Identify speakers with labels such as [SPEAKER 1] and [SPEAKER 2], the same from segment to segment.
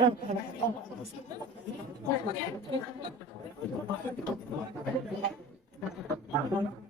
[SPEAKER 1] Thank you.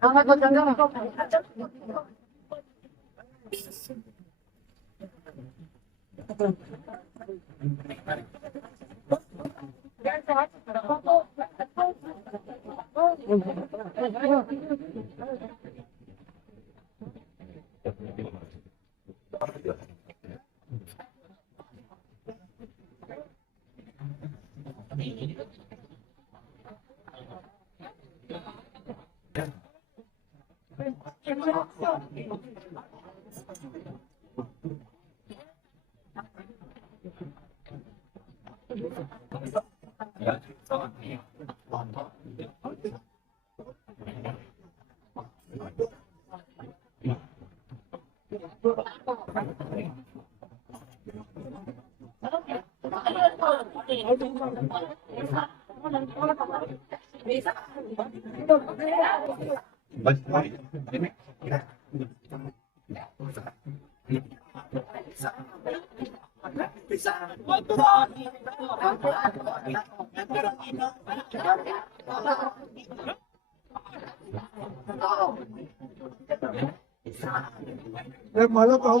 [SPEAKER 1] 아,
[SPEAKER 2] 그거 잠깐만. Em mời nó cậu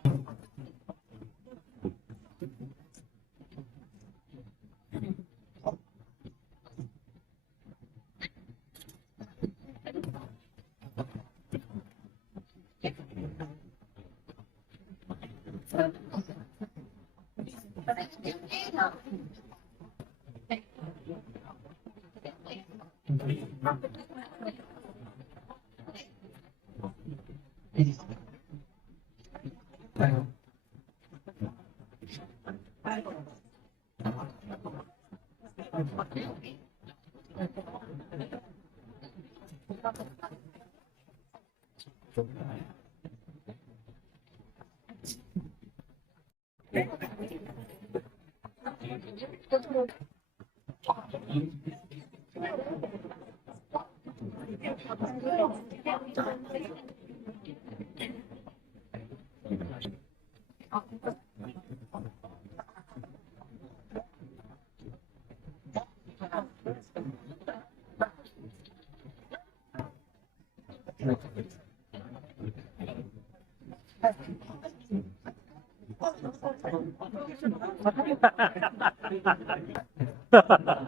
[SPEAKER 2] thank Ha ha ha.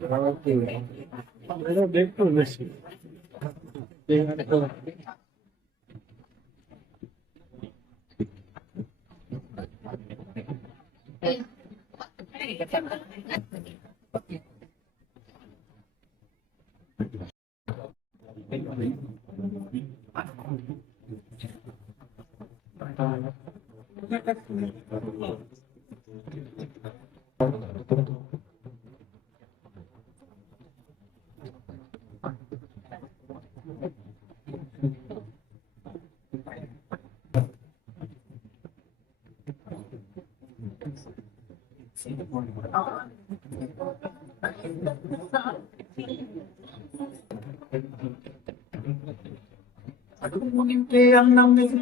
[SPEAKER 2] I don't think
[SPEAKER 1] I'm going to be able to do this. I don't think I'm going to be able to do this. Thank you.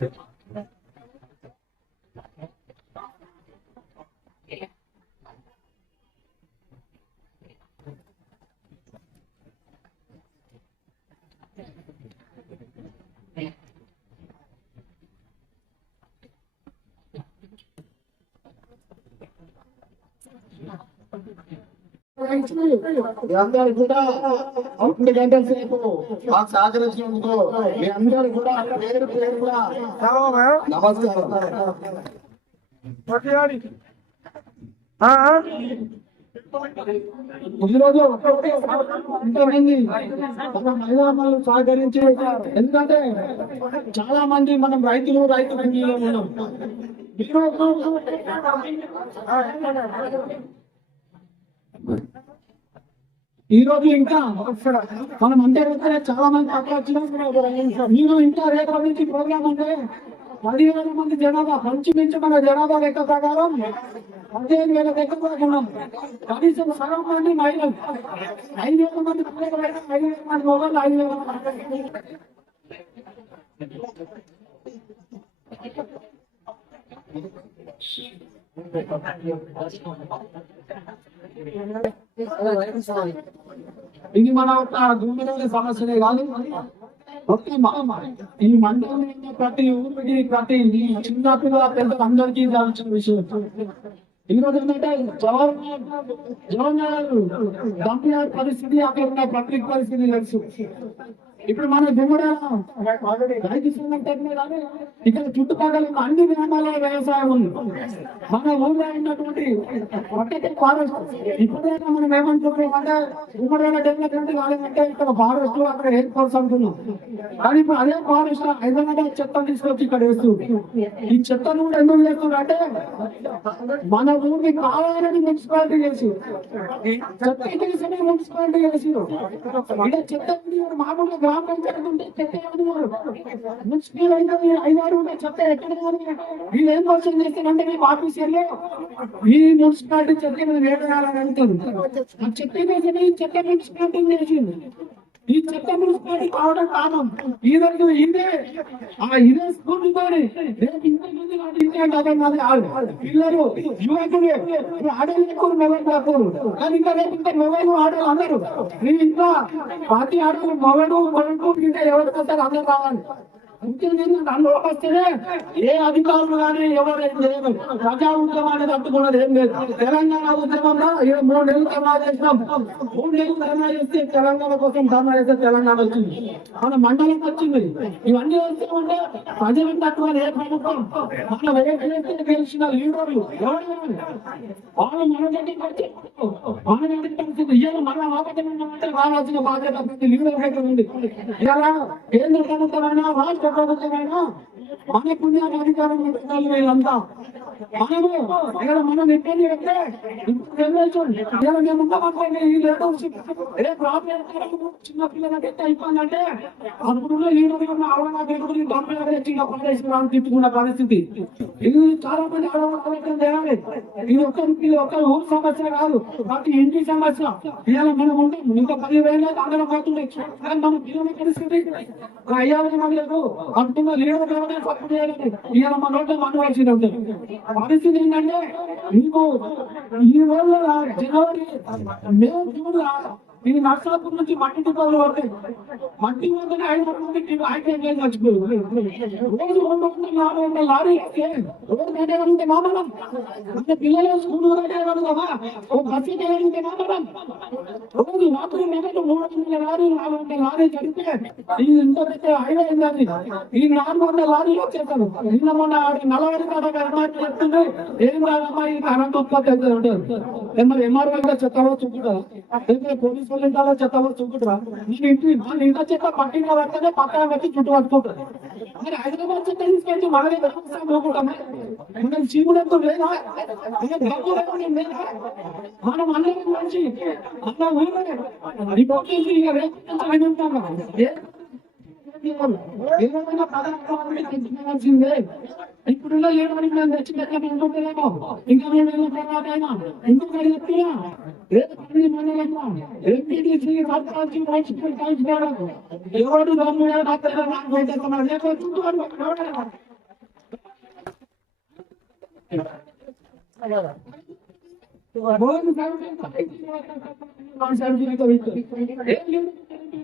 [SPEAKER 2] Thank you. మీ అందరు కూడా రెండు గంటల సేపు మాకు సహకరించినందుకు మీ అందరు కూడా పేరు పేరు కూడా నమస్కారం ఈరోజు ఇంతమంది మహిళా మహిళలు సహకరించి ఎందుకంటే చాలా మంది మనం రైతులు రైతు రంగంలో ఉన్నాం ఈరోజు ఈ రోజు ఇంకా మనం అంటే కూడా చాలా మంది పక్క మీరు ఇంకా రేపటి నుంచి ప్రోగ్రామ్ అంటే పదివేల మంది జనాభా మంచి మించి మన జనాభా లెక్క ప్రకారం పదిహేను వేల లెక్క ప్రకారం కనీసం సగం మంది మహిళలు. ఐదు వేల మంది ఐదు వేల మంది మొబైల్ ఐదు వేల మంది ఇది మన ఒక గుండెలోని సమస్యనే కాదు. ప్రతి ఈ మండలం ప్రతి ఊరికి ప్రతి చిన్న పిల్లల పెద్ద అందరికీ దాల్చిన విషయం. ఈరోజు ఏంటంటే జవహర్ జవహర్ దంపియార్ పరిస్థితి అక్కడ ఉన్న పబ్లిక్ పరిస్థితి తెలుసు. ఇప్పుడు మనం దిమ్మడాలను రైతు కానీ ఇక్కడ చుట్టుపక్కల ఉన్న అన్ని గ్రామాల్లో వ్యవసాయం ఉంది. మన ఊళ్ళో ఉన్నటువంటి ఒక్కటే ఫారెస్ట్. ఇప్పుడైనా మనం ఏమంటున్నాం అంటే డెవలప్మెంట్ కాలేదంటే ఇక్కడ ఫారెస్ట్ అక్కడ ఎయిర్ ఫోర్స్ అంటున్నాం. కానీ ఇప్పుడు అదే ఫారెస్ట్ హైదరాబాద్ చెత్త తీసుకొచ్చి ఇక్కడ వేస్తూ ఈ చెత్తను కూడా ఎందుకు చేస్తున్నారు అంటే మన ఊరికి కావాలని మున్సిపాలిటీ చేసి చెత్త చేసిన మున్సిపాలిటీ చేసి ఇక్కడ చెత్త మామూలుగా గ్రామ చెత్త మున్సిపల్ అయితే ఐదారు ఉంటే చెత్త ఎక్కడ వీళ్ళు ఏం కోసం చేస్తారంటే మీ ఈ మున్సిపాలిటీ చెత్త మీద వేడాలని అంటుంది ఆ చెత్త చెత్త మున్సిపాలిటీ చేసింది ఈ చెత్త మున్సిపాలిటీ కావడం కారణం. ఈ రోజు ఇదే. ఆ ఇదే స్కూల్తోని రేపు ఇంతమంది వాటి కదా నాది కాదు. పిల్లలు యువకులు ఆడలు ఎక్కువ మొబైల్ కాకూరు కానీ ఇంకా రేపు ఇంకా మొబైల్ ఆడలు అందరు. నీ ఇంకా పార్టీ ఆడలు మొబైల్ మొబైల్ ఇంకా ఎవరు వస్తారు అందరు కావాలి. ముఖ్యంగా వస్తేనే ఏ అధికారులు కానీ ఎవరు ఏం ప్రజా ఉద్యమాన్ని తట్టుకున్నది ఏం లేదు. తెలంగాణ ఉద్యమంలో ఏ మూడు నెలలు ధర్నా చేసినాం. మూడు నెలలు ధర్నా చేస్తే తెలంగాణ కోసం ధర్నా చేస్తే తెలంగాణ వచ్చింది. మన మండలం వచ్చింది. ఇవన్నీ వస్తామంటే ప్రజలకు తక్కువ ఏ ప్రభుత్వం? మన వేస్తే గెలిచిన లీడర్లు ఎవరు వాళ్ళు మన దగ్గరికి వచ్చి మన దగ్గరికి పరిస్థితి ఇవాళ మన ఆపదమంటే రావాల్సిన బాధ్యత లీడర్ దగ్గర ఉంది. ఇలా కేంద్ర ప్రభుత్వమైనా రాష్ట్ర ప్రభుత్వమైనా మన పుణ్యాన్ని అధికారం వీళ్ళంతా మనము ఇక్కడ మనం ఇబ్బంది పెడితే ఇప్పుడు జనరేషన్ ఇవాళ మేము ఉన్నామంటే ఈ లీడర్స్ ఏ ప్రాబ్లం చిన్న పిల్లలకి ఎంత ఇబ్బంది అంటే అప్పుడున్న లీడర్ ఉన్న అవగాహన పెట్టుకుని డబ్బులు చిన్న పనిచేసిన పరిస్థితి ఇది చాలా మంది ఆడవాళ్ళు చేయాలి ఇది ఒక ఇది ఒక ఊరు సమస్య కాదు కాబట్టి ఇంటి సమస్య ఇవాళ మనం ఉంటాం ఇంకా పదివేల అందరం పోతుంది కానీ మన పిల్లల పరిస్థితి అయ్యాలని మన లేదు అంటున్న లీడర్ కాబట్టి తప్పు చేయాలి ఇవాళ మన నోట్లో మనవలసింది ఉంటుంది పరిస్థితి ఏంటంటే మీకు ఈ రోజు జనవరి మే జూన్ ఇది నర్సలపూర్ నుంచి మట్టి టిపాలు పడతాయి మట్టి వందల ఐదు వందల ఐదు వేలు మర్చిపోయారు. రోజు రెండు వందల నాలుగు వందల లారీ ఎక్కితే రోజు కట్టేవారంటే మామూలు అంటే పిల్లలు స్కూల్ కట్టేవారు కదా. ఓ బస్సు కట్టేవారంటే మామూలు రోజు రాత్రి నెలలు మూడు వందల లారీ నాలుగు వందల లారీ జరిగితే ఈ ఇంత పెద్ద హైవే అయింది ఈ నాలుగు వందల లారీలు వచ్చేసారు నిన్న మొన్న నలభై కాడ చెప్తుంది ఏం కాదమ్మా ఈ కరెంట్ ఉత్పత్తి అవుతుంది అంటారు. మరి ఎంఆర్ఓ కూడా చెత్తలో చూపుతారా లేకపోతే పోలీస్ వాళ్ళు ఇంటాలో చెత్తలో చూపుతారా నేను ఇంటి మన ఇంట్లో చెత్త పట్టిన పడితేనే పక్కన పెట్టి చుట్టూ పట్టుకుంటారు మరి హైదరాబాద్ చెత్త తీసుకెళ్ళి మనమే పెట్టుకుంటామా మనం చీముడంతో లేదా మనం డబ్బు లేకుండా లేదా మనం అందరం మంచి అన్న ఊరే రిపోర్ట్ చేసి ఇక రేపు నుంచి ఆయన ఉంటాం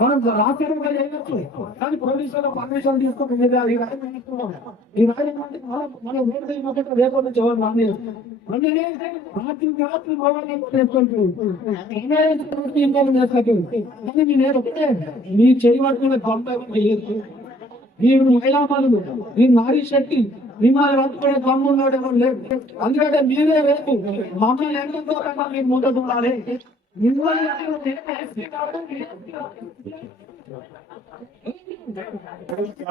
[SPEAKER 2] మనం రాష్ట్రంగా చేయవచ్చు కానీ పోలీసుల పర్మిషన్ తీసుకొని ఈ రాయి వేస్తున్నాం. ఓటు అయినప్పుడు రేపు నుంచి ఎవరు రాలేదు అందుకే రాత్రి రాత్రి కానీ మీ నేను ఒకటే. మీ మీరు మహిళా మీ నారీ శక్తి మిమ్మల్ని పట్టుకునే దమ్మున్నాడు ఎవరు లేడు అందుకంటే మీరే రేపు మమ్మల్ని ఎందుకు కన్నా మీరు ముందు ఉండాలి మిమ్మల్ని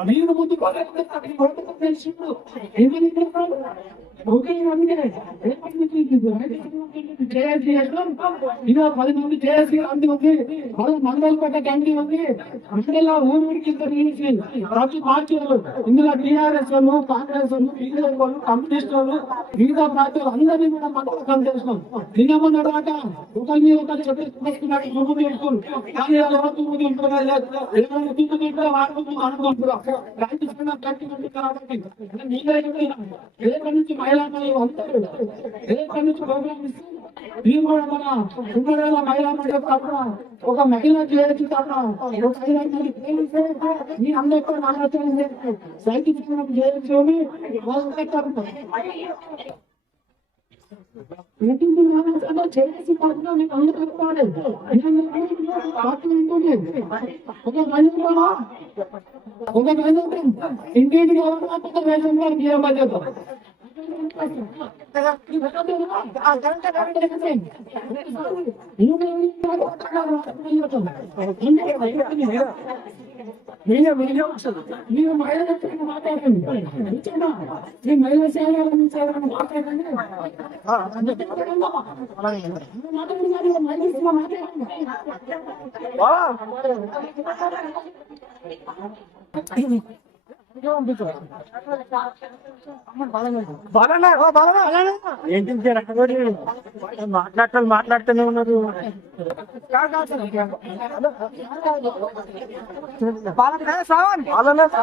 [SPEAKER 2] మీరు ముందు ఓకే ఇదో పది మంది జేఏసీ క్యాంటీ ఉంది మళ్ళీ మండలపేట క్యాంటీ ఉంది మండల ఊరికి ప్రతి పార్టీ వాళ్ళు ఇందులో టీఆర్ఎస్ వాళ్ళు కాంగ్రెస్ వాళ్ళు బీజేపీ వాళ్ళు కమ్యూనిస్ట్ వాళ్ళు మిగతా పార్టీలు అందరినీ కూడా మండలం కలిసేసినాం తినమన్నాడట ఒకరి ఒకరు చెప్పేసుకున్నాడు దుమ్ము కానీ ఎవరు తింటున్నారు వాడుకుంటున్నారు అనుకుంటున్నారు కాబట్టి రేపటి నుంచి మహిళా అందరూ రేపటి నుంచి ప్రోగ్రామ్ ఇస్తే మేము కూడా మన సుందరవేల మహిళా మండలి తరఫున ఒక మహిళ చేయొచ్చు తరఫున ఒక మహిళా మీ అందరూ కూడా నాన్నచ్చింది సైకిల్ చేయొచ్చు అని వాళ్ళు చేసి తరఫున మీకు అందరూ చెప్తాడు పార్టీ ఉంటుంది ఒక మహిళ ఒక మహిళ ఇంటింటికి ఎవరు ఒక మహిళ ఏ బాధ్యత మీరు మీరు మహిళ మాట్లాడండి మీ మహిళ సేవలను సేవలను మాట్లాడండి మాట్లాడండి మాట్లాడండి
[SPEAKER 1] బాలన్నా ఓ బాలన్నా ఏంటి మాట్లాడతారు మాట్లాడుతూనే ఉన్నారు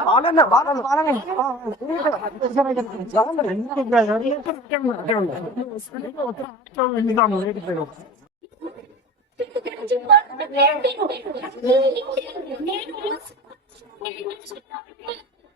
[SPEAKER 1] బాలన్నా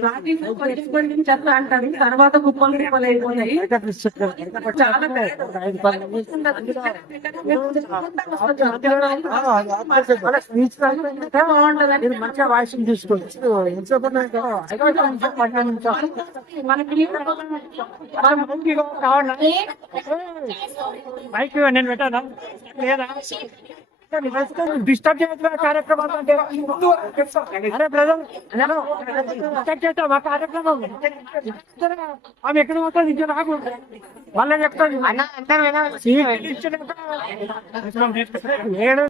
[SPEAKER 3] స్టార్టింగ్లో అంటారు తర్వాత కుప్పలు కుప్పలు అయిపోతాయి చాలా బాగుంటదని
[SPEAKER 1] మంచిగా వాయిస్ తీసుకోవచ్చు మైక్ నేను పెట్టానా లేదా డిస్టర్బ్ చేసిన కార్యక్రమాలు అంటే అరే బ్రదర్ నేను డిస్టర్బ్ చేస్తా మా కార్యక్రమం ఆమె ఎక్కడ పోతుంది ఇంకా నాకు వాళ్ళని చెప్తాను నేను